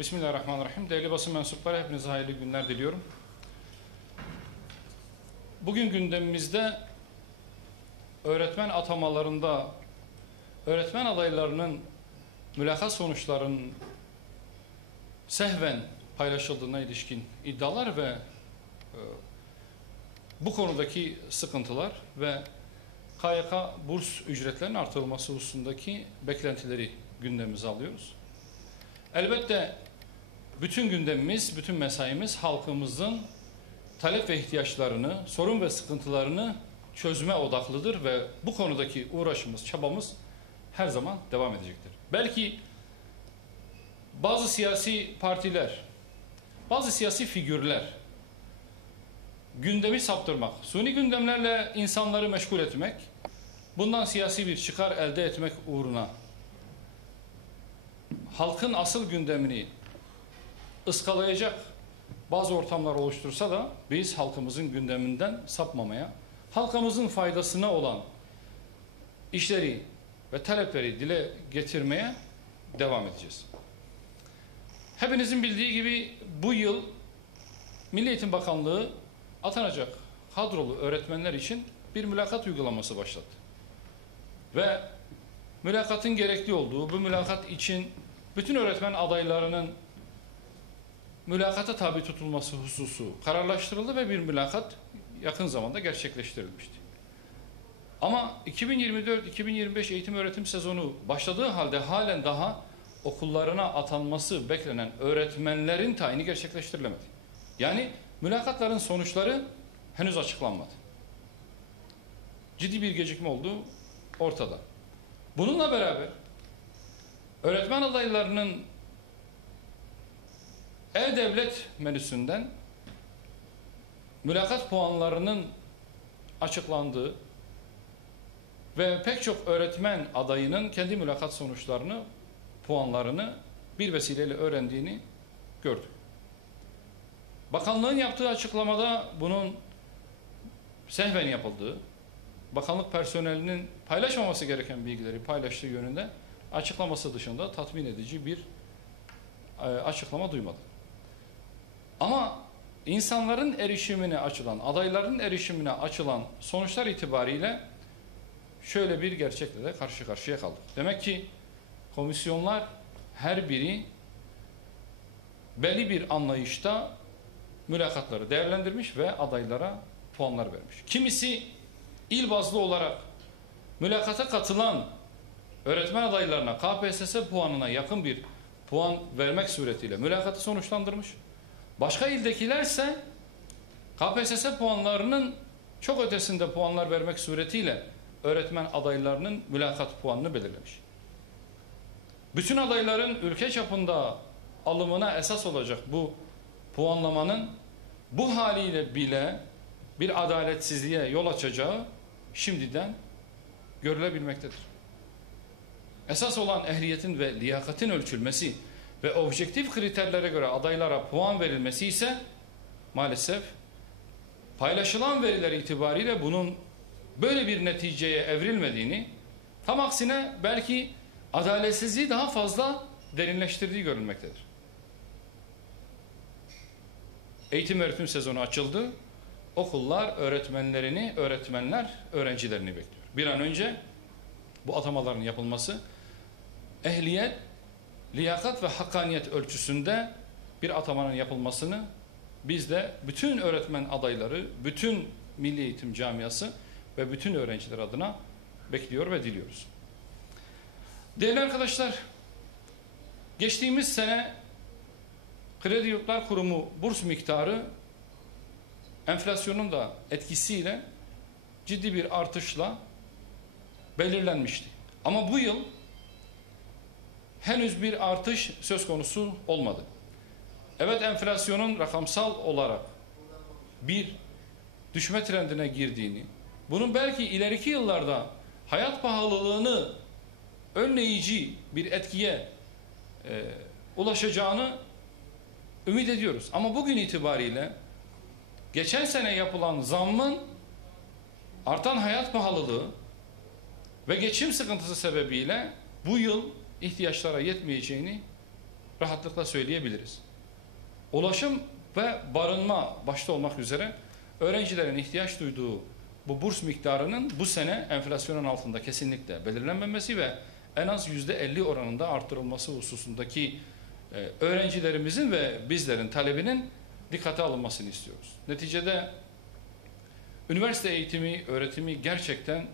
Bismillahirrahmanirrahim. Değerli basın mensupları, hepinize hayırlı günler diliyorum. Bugün gündemimizde öğretmen atamalarında öğretmen adaylarının mülakat sonuçlarının sehven paylaşıldığına ilişkin iddialar ve bu konudaki sıkıntılar ve KYK burs ücretlerinin artırılması hususundaki beklentileri gündemimize alıyoruz. Elbette bütün gündemimiz, bütün mesaimiz halkımızın talep ve ihtiyaçlarını, sorun ve sıkıntılarını çözme odaklıdır ve bu konudaki uğraşımız, çabamız her zaman devam edecektir. Belki bazı siyasi partiler, bazı siyasi figürler gündemi saptırmak, suni gündemlerle insanları meşgul etmek, bundan siyasi bir çıkar elde etmek uğruna halkın asıl gündemini ıskalayacak bazı ortamlar oluştursa da biz halkımızın gündeminden sapmamaya, halkımızın faydasına olan işleri ve talepleri dile getirmeye devam edeceğiz. Hepinizin bildiği gibi bu yıl Milli Eğitim Bakanlığı atanacak kadrolu öğretmenler için bir mülakat uygulaması başlattı. Ve mülakatın gerekli olduğu, bu mülakat için bütün öğretmen adaylarının mülakata tabi tutulması hususu kararlaştırıldı ve bir mülakat yakın zamanda gerçekleştirilmişti. Ama 2024-2025 eğitim öğretim sezonu başladığı halde halen daha okullarına atanması beklenen öğretmenlerin tayini gerçekleştirilemedi. Yani mülakatların sonuçları henüz açıklanmadı. Ciddi bir gecikme olduğu ortada. Bununla beraber öğretmen adaylarının E-Devlet menüsünden mülakat puanlarının açıklandığı ve pek çok öğretmen adayının kendi mülakat sonuçlarını, puanlarını bir vesileyle öğrendiğini gördük. Bakanlığın yaptığı açıklamada bunun sehven yapıldığı, bakanlık personelinin paylaşmaması gereken bilgileri paylaştığı yönünde açıklaması dışında tatmin edici bir açıklama duymadım. Ama insanların erişimine açılan, adayların erişimine açılan sonuçlar itibariyle şöyle bir gerçekle de karşı karşıya kaldık. Demek ki komisyonlar her biri belli bir anlayışta mülakatları değerlendirmiş ve adaylara puanlar vermiş. Kimisi il bazlı olarak mülakata katılan öğretmen adaylarına KPSS puanına yakın bir puan vermek suretiyle mülakatı sonuçlandırmış. Başka ildekilerse KPSS puanlarının çok ötesinde puanlar vermek suretiyle öğretmen adaylarının mülakat puanını belirlemiş. Bütün adayların ülke çapında alımına esas olacak bu puanlamanın bu haliyle bile bir adaletsizliğe yol açacağı şimdiden görülebilmektedir. Esas olan ehliyetin ve liyakatin ölçülmesi ve objektif kriterlere göre adaylara puan verilmesi ise maalesef paylaşılan veriler itibariyle bunun böyle bir neticeye evrilmediğini, tam aksine belki adaletsizliği daha fazla derinleştirdiği görülmektedir. Eğitim öğretim sezonu açıldı. Okullar öğretmenlerini, öğretmenler öğrencilerini bekliyor. Bir an önce bu atamaların yapılması, ehliyet, liyakat ve hakkaniyet ölçüsünde bir atamanın yapılmasını biz de bütün öğretmen adayları, bütün milli eğitim camiası ve bütün öğrenciler adına bekliyor ve diliyoruz. Değerli arkadaşlar, geçtiğimiz sene Kredi Yurtlar Kurumu burs miktarı enflasyonun da etkisiyle ciddi bir artışla belirlenmişti. Ama bu yıl henüz bir artış söz konusu olmadı. Evet, enflasyonun rakamsal olarak bir düşme trendine girdiğini, bunun belki ileriki yıllarda hayat pahalılığını önleyici bir etkiye ulaşacağını ümit ediyoruz. Ama bugün itibariyle geçen sene yapılan zammın artan hayat pahalılığı ve geçim sıkıntısı sebebiyle bu yıl ihtiyaçlara yetmeyeceğini rahatlıkla söyleyebiliriz. Ulaşım ve barınma başta olmak üzere öğrencilerin ihtiyaç duyduğu bu burs miktarının bu sene enflasyonun altında kesinlikle belirlenmemesi ve en az %50 oranında artırılması hususundaki öğrencilerimizin ve bizlerin talebinin dikkate alınmasını istiyoruz. Neticede üniversite eğitimi, öğretimi gerçekten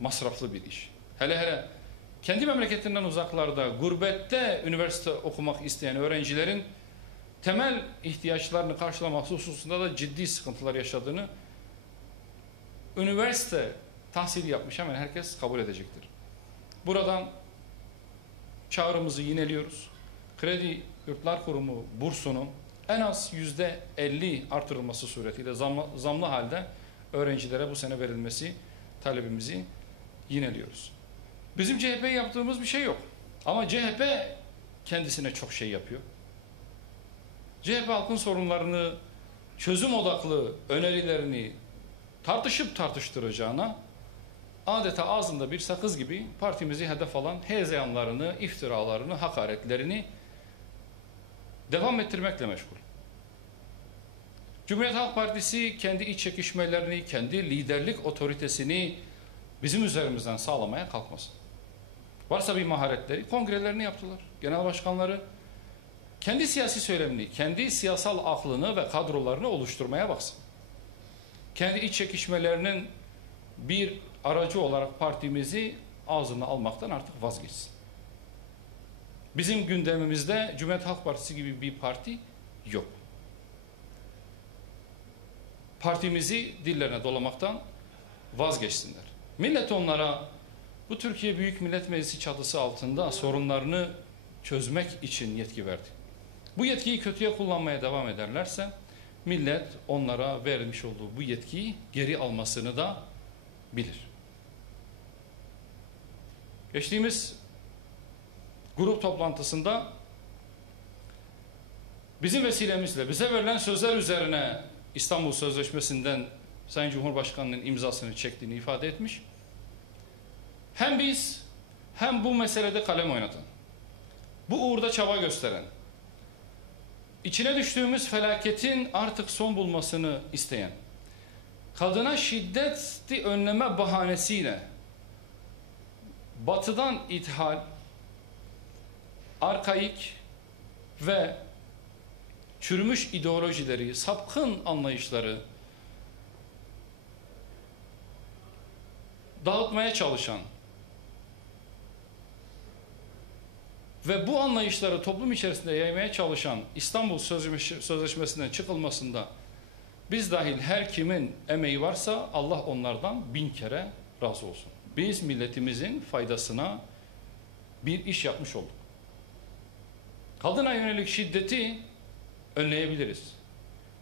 masraflı bir iş. Hele hele kendi memleketinden uzaklarda, gurbette üniversite okumak isteyen öğrencilerin temel ihtiyaçlarını karşılaması hususunda da ciddi sıkıntılar yaşadığını üniversite tahsili yapmış hemen herkes kabul edecektir. Buradan çağrımızı yineliyoruz. Kredi Yurtlar Kurumu bursunun en az %50 artırılması suretiyle zamlı halde öğrencilere bu sene verilmesi talebimizi yineliyoruz. Bizim CHP'ye yaptığımız bir şey yok. Ama CHP kendisine çok şey yapıyor. CHP halkın sorunlarını, çözüm odaklı önerilerini tartışıp tartıştıracağına adeta ağzında bir sakız gibi partimizi hedef alan hezeyanlarını, iftiralarını, hakaretlerini devam ettirmekle meşgul. Cumhuriyet Halk Partisi kendi iç çekişmelerini, kendi liderlik otoritesini bizim üzerimizden sağlamaya kalkmasın. Varsa bir maharetleri, kongrelerini yaptılar. Genel başkanları kendi siyasi söylemini, kendi siyasal aklını ve kadrolarını oluşturmaya baksın. Kendi iç çekişmelerinin bir aracı olarak partimizi ağzına almaktan artık vazgeçsin. Bizim gündemimizde Cumhuriyet Halk Partisi gibi bir parti yok. Partimizi dillerine dolamaktan vazgeçsinler. Millet onlara bu Türkiye Büyük Millet Meclisi çatısı altında sorunlarını çözmek için yetki verdi. Bu yetkiyi kötüye kullanmaya devam ederlerse millet onlara vermiş olduğu bu yetkiyi geri almasını da bilir. Geçtiğimiz grup toplantısında bizim vesilemizle bize verilen sözler üzerine İstanbul Sözleşmesi'nden Sayın Cumhurbaşkanı'nın imzasını çektiğini ifade etmiş. Hem biz hem bu meselede kalem oynatan, bu uğurda çaba gösteren, içine düştüğümüz felaketin artık son bulmasını isteyen, kadına şiddeti önleme bahanesiyle batıdan ithal, arkaik ve çürümüş ideolojileri, sapkın anlayışları dağıtmaya çalışan ve bu anlayışları toplum içerisinde yaymaya çalışan İstanbul Sözleşmesi'nden çıkılmasında biz dahil her kimin emeği varsa Allah onlardan 1000 kere razı olsun. Biz milletimizin faydasına bir iş yapmış olduk. Kadına yönelik şiddeti önleyebiliriz.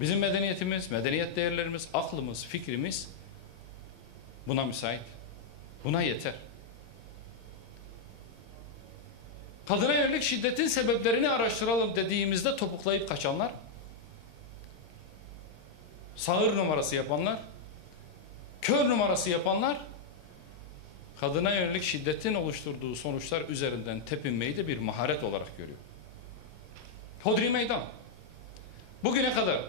Bizim medeniyetimiz, medeniyet değerlerimiz, aklımız, fikrimiz buna müsait. Buna yeter. Kadına yönelik şiddetin sebeplerini araştıralım dediğimizde topuklayıp kaçanlar, sağır numarası yapanlar, kör numarası yapanlar, kadına yönelik şiddetin oluşturduğu sonuçlar üzerinden tepinmeyi de bir maharet olarak görüyor. Hodri meydan. Bugüne kadar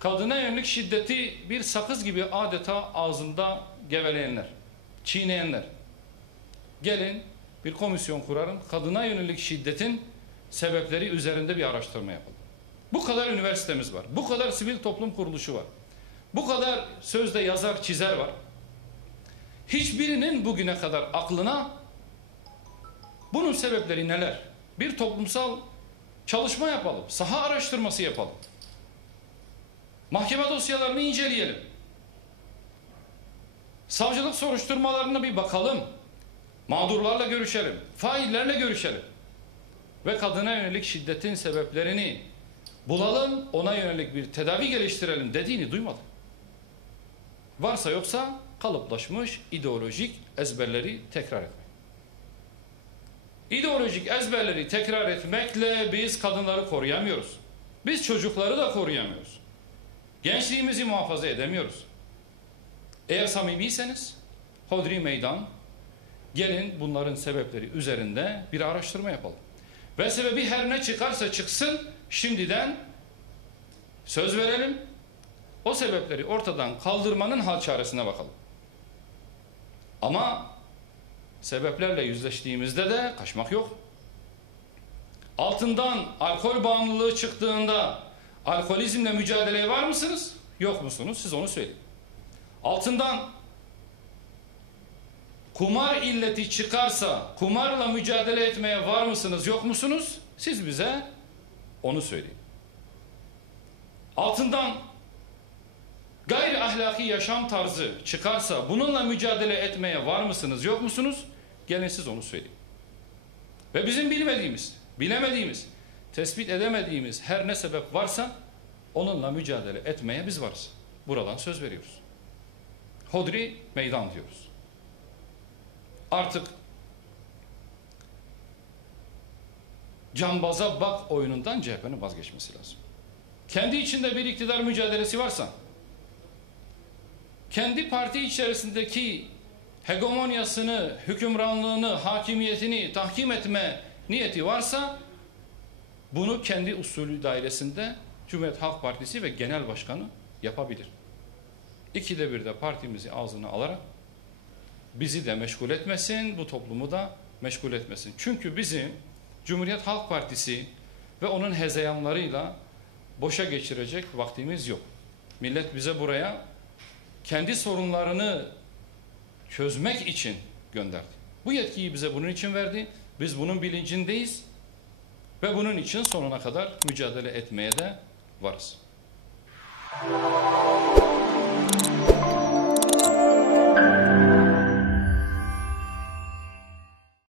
kadına yönelik şiddeti bir sakız gibi adeta ağzında geveleyenler, çiğneyenler. Gelin bir komisyon kurarım, kadına yönelik şiddetin sebepleri üzerinde bir araştırma yapalım. Bu kadar üniversitemiz var, bu kadar sivil toplum kuruluşu var, bu kadar sözde yazar, çizer var. Hiçbirinin bugüne kadar aklına bunun sebepleri neler? Bir toplumsal çalışma yapalım, saha araştırması yapalım. Mahkeme dosyalarını inceleyelim. Savcılık soruşturmalarına bir bakalım. Mağdurlarla görüşelim, faillerle görüşelim. Ve kadına yönelik şiddetin sebeplerini bulalım, ona yönelik bir tedavi geliştirelim dediğini duymadım. Varsa yoksa kalıplaşmış ideolojik ezberleri tekrar etmek. İdeolojik ezberleri tekrar etmekle biz kadınları koruyamıyoruz. Biz çocukları da koruyamıyoruz. Gençliğimizi muhafaza edemiyoruz. Eğer samimiyseniz hodri meydan, gelin bunların sebepleri üzerinde bir araştırma yapalım. Ve sebebi her ne çıkarsa çıksın, şimdiden söz verelim. O sebepleri ortadan kaldırmanın hal çaresine bakalım. Ama sebeplerle yüzleştiğimizde de kaçmak yok. Altından alkol bağımlılığı çıktığında alkolizmle mücadeleye var mısınız? Yok musunuz? Siz onu söyleyin. Altından kumar illeti çıkarsa kumarla mücadele etmeye var mısınız? Yok musunuz? Siz bize onu söyleyin. Altından gayri ahlaki yaşam tarzı çıkarsa bununla mücadele etmeye var mısınız? Yok musunuz? Gelin siz onu söyleyin. Ve bizim bilmediğimiz, bilemediğimiz, tespit edemediğimiz her ne sebep varsa onunla mücadele etmeye biz varız. Buradan söz veriyoruz. Hodri meydan diyoruz. Artık cambaza bak oyunundan CHP'nin vazgeçmesi lazım. Kendi içinde bir iktidar mücadelesi varsa, kendi parti içerisindeki hegemonyasını, hükümranlığını, hakimiyetini tahkim etme niyeti varsa bunu kendi usulü dairesinde Cumhuriyet Halk Partisi ve Genel Başkanı yapabilir. İkide bir de partimizi ağzına alarak bizi de meşgul etmesin, bu toplumu da meşgul etmesin. Çünkü bizim Cumhuriyet Halk Partisi ve onun hezeyanlarıyla boşa geçirecek vaktimiz yok. Millet bize buraya kendi sorunlarını çözmek için gönderdi. Bu yetkiyi bize bunun için verdi. Biz bunun bilincindeyiz ve bunun için sonuna kadar mücadele etmeye de varız.